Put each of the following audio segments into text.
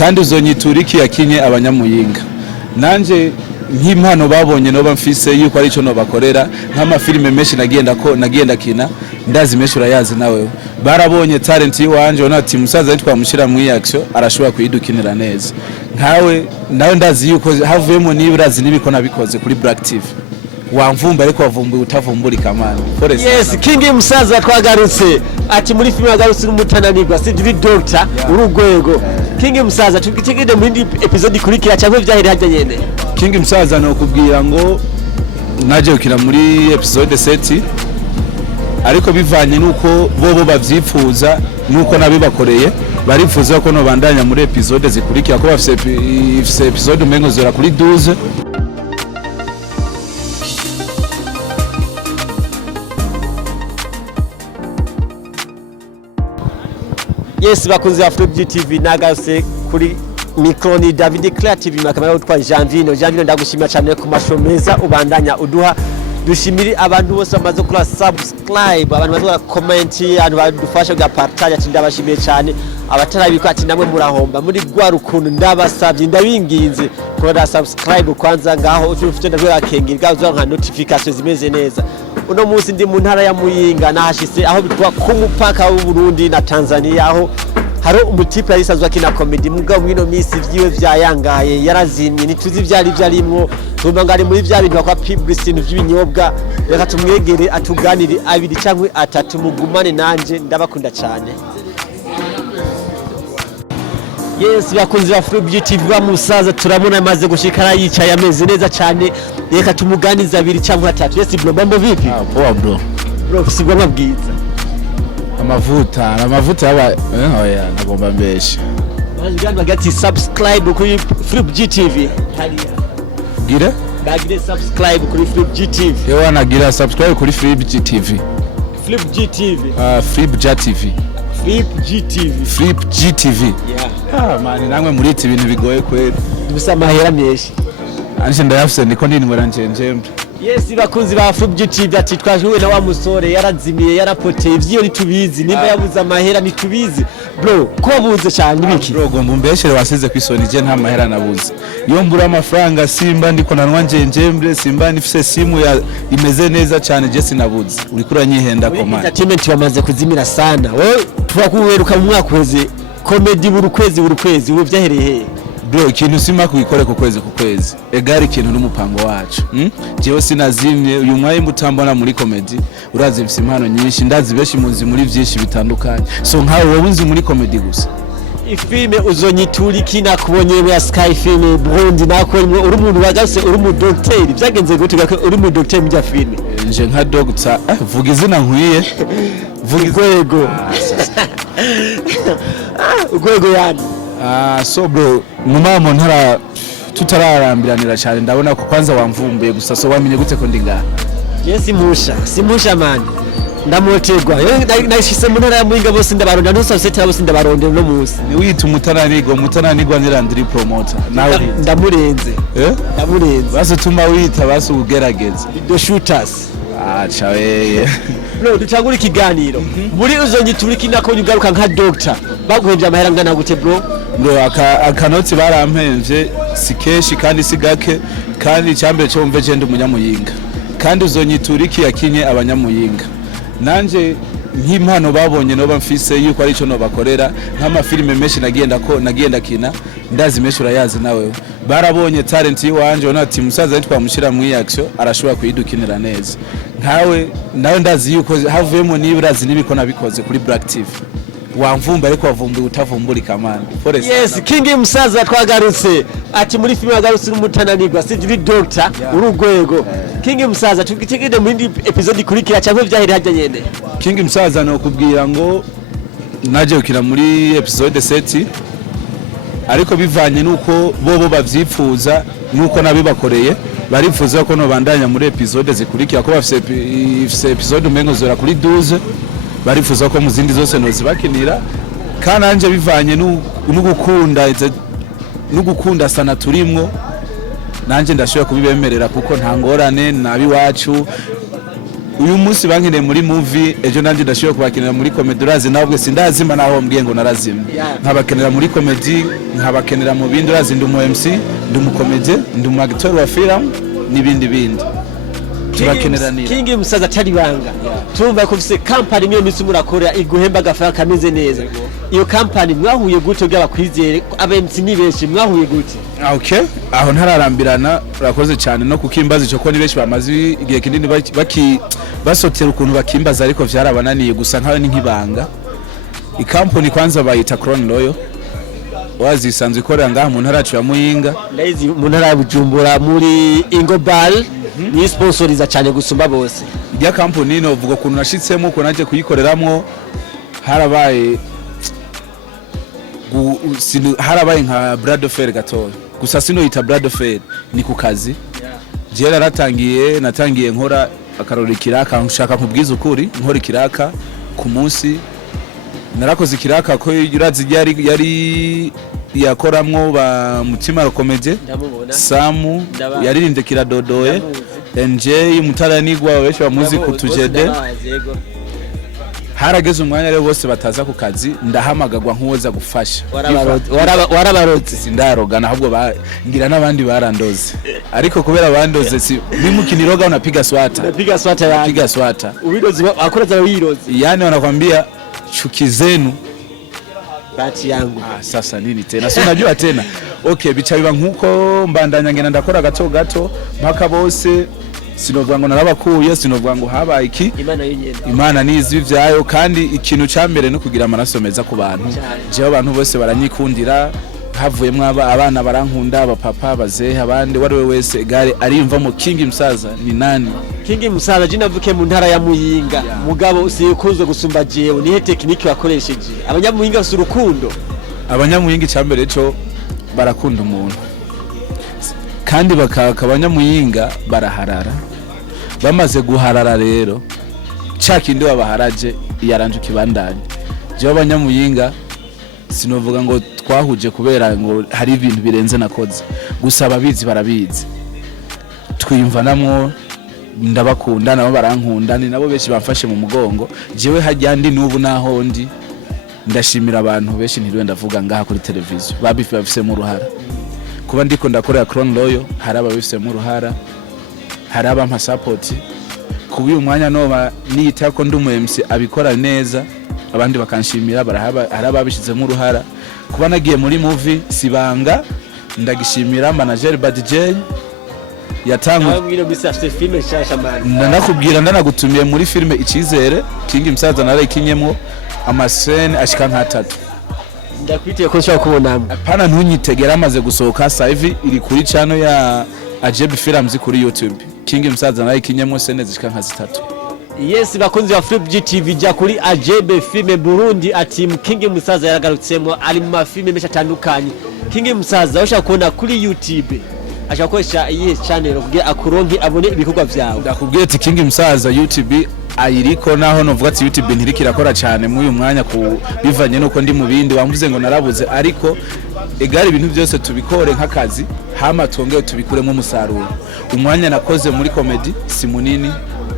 kandi Uzonyituriki yakinye abanyamuyinga nanje nk'impano babonye no bamfise yuko ari cyo no bakorera nk'amafilime meshi nagenda kina ndazi meshi urayazi nawe barabonye talent yiwanje ona ati musaza twamushira mu action arashobora kuyidukinira neza nawe ndazi yuko havuyemo nibirazi nibiko nabikoze kuri Black TV wamvumba ariko wavumbuye utavumbulika mani. Yes, King Musaza twagarutse ati muri filime yagarutse n'umutananirwa Sidri Doctor urugwego. King Musaza tukitegede muri episode ikurikira cyangwa byaheri hajya nyene. King Musaza no kubwira ngo naje ukira muri episode 7 ariko bivanye nuko bobo bavyifuza nuko nabibakoreye barifuza ko no bandanya muri episode zikurikira ko bafise episode umengo zora kuri 12. Yes, bakunzi ba Flip TV nagase kuri Mikroni David Creative makamera utwa Janvino ndagushimira cyane ku mashomeza ubandanya uduha dushimiri abantu bose bamaze kula subscribe abantu bamaze comment abantu badufasha bwa partage ati ndabashimiye cyane abatarabiko ati namwe murahomba muri gwa rukundo ndabasabye ndabinginze ko subscribe kwanza ngaho ufite ndabwira kengirwa uzanka notification zimeze neza. Uno munsi ndi mu ntara ya Muyinga nahashise aho bitwa ku mupaka w'u Burundi na Tanzania aho haro umutipe yarisanzwe akina comedy mugabo mwino misi vyiwe vyayangaye yarazimye nituzi vyari vyarimwo tumba ngari muri vya bintu bakwa publicity vy'ibinyobwa reka tumwegere atuganire abiri cyangwa atatu mugumane nanje ndabakunda cyane. Yes, bakunzi ba Flip TV ba Musaza turabona amaze gushikara yicaye ameze neza cyane reka tumuganiza abiri cyangwa atatu. Yes bro, bambo vipi? Poa bro. Bro sigwa mabwiza. Amavuta yaba oya nagomba mbeshe. Bajigana bagati subscribe kuri Flip TV. Gira? Bagire subscribe kuri Flip TV. Yewe nagira subscribe kuri Flip TV. Flip TV. Flip TV. Flip TV. Yeah. Mani namwe muri iti ibintu bigoye kwera. Gusa amahera meshi. Anishe ndayafise niko ndinwera njenjembe. Yes, bakunzi ba Flip TV ati twajuwe na wa musore yarazimiye yarapoteye ivyo nitubizi nimba yabuza amahera nitubizi. Bro, ko buze cyane ibiki? Bro gomba umbeshere wasize kwisoni je nta mahera nabuze. Iyo mbura amafaranga simba ndiko nanwa njenjembe simba nifise simu ya imeze neza cyane je sinabuze. Urikura nyihenda ko man. Entertainment bamaze kuzimira sana. Wewe twakuweruka mu mwaka weze comedy buri kwezi ubu byahereye. Bro ikintu sima kubikore ku kwezi egari ikintu n'umupango wacu jewe sinazimye uyu mwaye mbutambona muri comedy urazi mfise impano nyinshi ndazi beshi munzi muri byinshi bitandukanye so nkawe wowe unzi muri comedy gusa ifilme Uzonyituriki nakubonye mu Sky Film Burundi nakonye uri umuntu wagase uri mu docteur byagenze gute uri mu docteur mu filme nje nka doctor vuga izina nkwiye vuga ugwego yani. So bro mumamo ntara tutararambiranira cyane ndabona ko kwanza wamvumbuye gusa so wamenye gute ko ndinga. Yes simusha man ndamotegwa nashise mu ntara ya Muyinga bose ndabaronda no society bose ndabaronde no musi ni wita umutananirwa nirandiri promoter nawe ndamurenze base tuma wita base ugerageza the shooters chawe no dutangura ikiganiro muri Uzonyituriki nako nyugaruka nka doctor baguhevye amahera ngana gute bro akanoti barampemvye sikeshi kandi sigake kandi cyambere cyo mve je ndi umunyamuyinga kandi Uzonyituriki yakinye abanyamuyinga nanje nk'impano babonye no bamfise yuko ari cyo no bakorera nk'amafilime meshi nagenda kina ndazi meshi urayazi nawe barabonye talent yiwanje ona ati musaza twamushira mu action arashobora kuyidukinira neza nawe ndazi yuko havuyemo nibirazi nibiko nabikoze kuri Black TV wamvumba ariko wavumbuye utavumbulika mani. Yes, King Musaza twagarutse ati muri filime yagarutse n'umutananirwa Sidri Doctor urugwego. King Musaza tukitegede muri episode ikurikira cyangwa byaheri hajya nyene. King Musaza no kubwira ngo naje ukira muri episode 7 ariko bivanye nuko bobo bavyifuza nuko nabibakoreye barifuza ko no bandanya muri episode zikurikira ko bafise episode umengo zora kuri 12 barifuza ko mu zindi zose no zibakinira kandi anje bivanye n'ugukunda sana turimwo nanje ndashobora kubibemerera kuko nta ngorane nabi wacu uyu munsi bankeneye muri movie ejo nanje ndashoboye kubakenera muri comedy urazi nabwo sindazima naho mbwiye ngo narazima nkabakenera muri comedy nkabakenera mu bindi urazi ndi mu MC ndi mu comedy ndi mu actor wa film n'ibindi bindi turakenera nini King Musaza atari banga tumva ko ufise company niyo mitsi murakora iguhemba agafara kameze neza iyo company mwahuye gute by'abakwizere abemtsi ni benshi mwahuye gute okay aho ntararambirana urakoze cyane no kukimbaza cyo ko ni benshi bamaze igihe kinini basotera ukuntu bakimbaza ariko vyarabananiye gusa nkawe ni nkibanga i company kwanza bayita Crown Royal wazisanzwe ikorera ngaha mu ntara yacu ya Muyinga Laizi mu ntara ya Bujumbura muri Ingobal ni sponsoriza cyane gusumba bose ya company no vuga kuntu nashitsemo ko naje kuyikoreramwo harabaye nka Brad Fair gatoya gusa sino yita Brad Fair ni ku kazi je natangiye nkora akarori kiraka nshaka kubwiza ukuri nkora kiraka ku munsi narakoze kiraka ko urazi yari yakoramwo ba Mutima comedien Samu yaririmbye kiradodoye NJ mutaranigwa benshi bamuzi kutujede harageze umwanya rero bose bataza ku kazi ndahamagagwa nkuwoza gufasha warabarotse sindarogana ahubwo ngira nabandi barandoze ariko kubera bandoze si nimukiniroga unapiga swata ubirozi akoraza wirozi yani wanakwambia chuki zenu bati yangu sasa nini tena sio najua tena okay bica biba nkuko mbandanya ngena ndakora gato mpaka bose sinovuga ngo narabakuye sinovuga ngo habaye iki Imana nizi vyayo kandi ikintu cyambere no kugira amaraso meza ku bantu je abantu bose baranyikundira havuyemwe abana barankunda abapapa bazehe abandi wariwe wese gare ariyumva mu King Musaza ni nani King Musaza je navuke mu ntara ya Muyinga mugabo usikunzwe gusumba jewe nihe tekiniki wakoresheje abanyamuyinga bafite urukundo abanyamuyinga cyambere cyo barakunda umuntu kandi bakabanyamuyinga baraharara bamaze guharara rero cakindi babaharaje yaranje kibandanye je abanyamuyinga sinovuga ngo twahuje kubera ngo hari ibintu birenze nakoze gusa ababizi barabizi twiyumvanamwo ndabakunda nabo barankunda ni nabo benshi bamfashe mu mugongo jewe hajyandi nubu naho ndi ndashimira abantu benshi ntiriwe ndavuga ngaha kuri televiziyo bafise mu ruhara kuba ndiko ndakorera Crown Royal hari ababifise mu ruhara hari abampa support kuba uyu mwanya noba niyita ko ndi mu MC abikora neza abandi bakanshimira hari ababishize mu ruhara kuba nagiye muri movie sibanga ndagishimira manager BDJ yatangu ndakubwira ndanagutumiye muri filme Icizere King Musaza narayikinyemo amascene ashika nka 3 ndakwitiye ko nshaka kubona apana ntunyitegera amaze gusohoka save iri kuri channel ya AJB Films kuri YouTube King Musaza narayikinyemo scene zishika nka 3 Yes bakunzi wa Flip TV ja kuri AJB Filme Burundi ati King Musaza yaragarutsemo ari mu mafilme mesha tandukanye King Musaza ushaka kubona kuri YouTube ashakoresha iyi channel kugira akuronke abone ibikorwa vyawe ndakubwiye ati King Musaza YouTube ayiriko naho novuga ati YouTube ntirikirakora cyane mu uyu mwanya ku bivanye nuko ndi mu bindi wamvuze ngo narabuze ariko egari ibintu byose tubikore nk'akazi hama twongeye tubikuremo umusaruro umwanya nakoze muri comedy si munini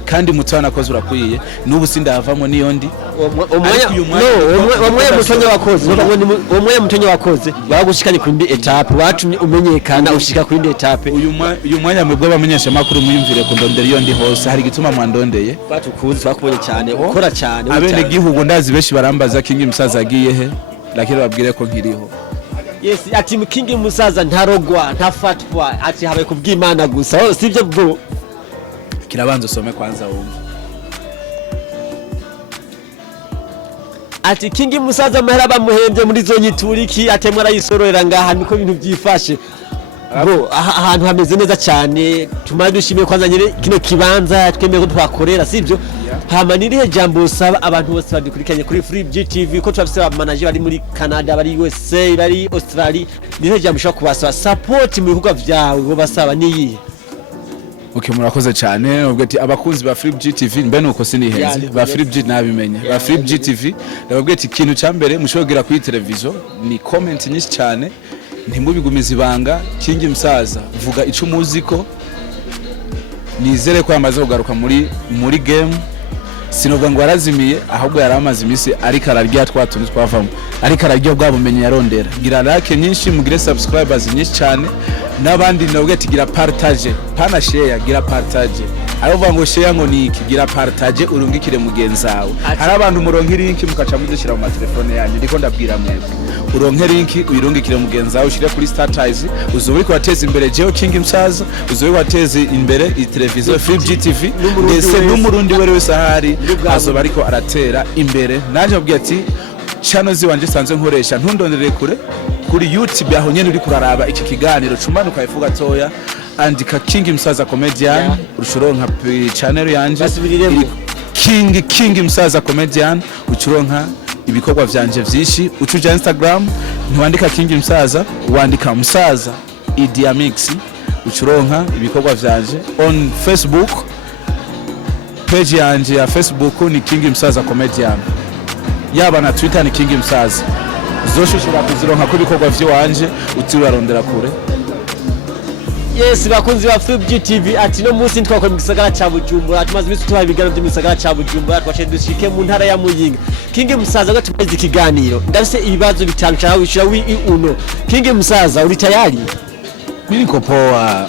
kandi mutwana nakoze urakwiye nubu sindavamo niyo ndi umwe mutonyo wakoze bagushikanye ku indi etape watumye umenyekana ushika ku indi etape uyu mwanya mwebwe bamenyesha makuru muyumvire ku ndondero iyo ndi hose hari gituma mwandondeye batukuzi bakubonye cyane ukora cyane abene gihugu ndazi beshi barambaza King Musaza agiye he lakini babwire ko nkiriho Yes ati King Musaza ntarogwa ntafatwa ati habaye kubw'Imana gusa sivyo bro kirabanza usome kwanza wumva ati King Musaza amahera bamuhembye muri Uzonyituriki atemwe arayisororera ngaha niko ibintu byifashe bro ahantu hameze neza cyane tumaye dushimiye kwanza nyine kino kibanza twemeye ko twakorera sivyo hama nirihe jambo usaba abantu bose badukurikanye kuri Free TV ko twafise manager bari muri Canada bari USA bari Australia nirihe jambo ushaka kubasaba support mu bihugu vyawe bo basaba niyi Okay murakoze cyane ubwo ati abakunzi ba Free TV mbe nuko sinihenze ba Free nabimenye ba Free TV ndababwiye ati ikintu cyambere mushobora kuri televiziyo ni comment nyinshi cyane ntimubigumiza ibanga King Musaza vuga ico muziko nizere ko yamaze kugaruka muri game sinovuga ngo yarazimiye ahubwo yaramaze imisi ariko ararya twatuntu twavamo ariko ararya bwa bumenyi yarondera gira like nyinshi mugire subscribers nyinshi cyane n'abandi nabwo gira partage pana share gira partage aravuga ngo share ngo ni gira partage urungikire mugenzawe hari abantu muronka link mukaca mudushyira mu matelefone yanyu ndiko ndabwira mwebwe uronke link uyirungikire mugenzawe ushire kuri statize uzobe ko wateza imbere Geo King Musaza uzobe wateza imbere i televiziyo Free GTV ndetse n'umurundi wese ahari azoba ariko aratera imbere naje mbwiye ati channel ziwanje sanze nkoresha ntundonderere kuri YouTube aho nyene uri kuraraba iki kiganiro cumanuka ifuga toya andika King Musaza comedian urushuronka channel yanje King Musaza comedian ucuronka ibikorwa vyanje vyishi ucuja Instagram ntiwandika King Musaza wandika Musaza Idia Mix ucuronka ibikorwa vyanje on Facebook page yanje ya Facebook ni King Musaza comedian yaba na Twitter ni King Musaza zoshishura kuzironka ko ibikorwa vy'iwanje utirarondera kure. Yes bakunzi ba Free GTV ati no munsi twakora mu gisagara ca Bujumbura tumaze imisi tubaye bigano byo mu gisagara ca Bujumbura twaje dushike mu ntara ya Muyinga. King Musaza gatumaze ikiganiro ndafise ibibazo bitanu cyangwa wishira uno. King Musaza uri tayari? Niko poa.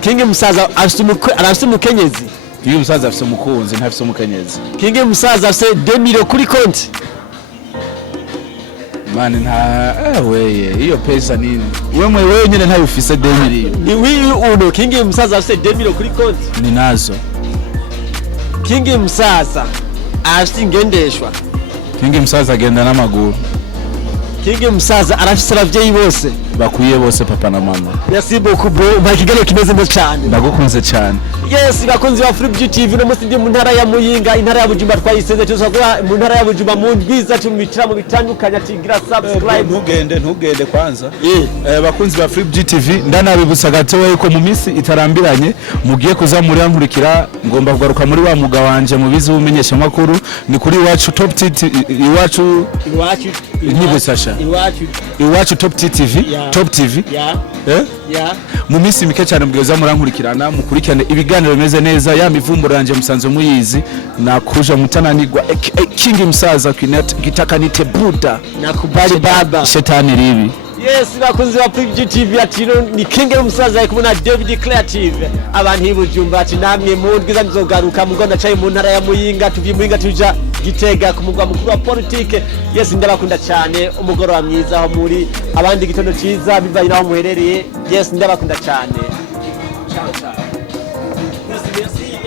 King Musaza afise umukenyezi. King Musaza afise umukunzi ntafise umukenyezi. King Musaza afise 2000 kuri konti. Mani nta weye iyo pesa nini wewe nyene ntayo ufise 2000 ni uno. King Musaza afise 2000 kuri konti ni nazo. King Musaza afise ingendeshwa. King Musaza agenda n'amaguru. King Musaza arafise abavyeyi bose bakwiye bose papa na mama. Merci beaucoup bro mpakigano kimeze neza cyane ndagukunze cyane. Yes bakunzi ba Free GTV no musi ndi mu ntara ya Muyinga intara ya Bujumbura twayiseze tuzakora mu ntara ya Bujumbura mu ndwiza tumwitira mu bitandukanye atigira subscribe ntugende kwanza bakunzi ba Free GTV ndanabibutsa gatoya yuko mu misi itarambiranye mugiye kuza muri yankurikira ngomba kugaruka muri wa muga wanje mu bizi bumenyesha makuru ni kuri iwacu top iwacu nibusasha iwacu top TV top TV mu misi mike cyane mugeza murankurikirana mukurikirane ibiganiro bimeze neza ya mivumburo yanje musanzwe muyizi nakuja mutananirwa King Musaza kitakanite Buddha nakubali baba shetani ribi. Yes bakunzi ba Free GTV atino ni King Musaza ari kumuna David Creative abantu hibujumba ati namwe mu ndwiza nzogaruka mugonda cyayi mu ntara ya Muyinga tuvi Muyinga tuja Gitega ku mugwa mukuru wa politique. Yes ndabakunda cyane umugoro wa mwiza aho muri abandi gitondo ciza bivaye naho muherereye. Yes ndabakunda cyane. Ciao ciao. Merci.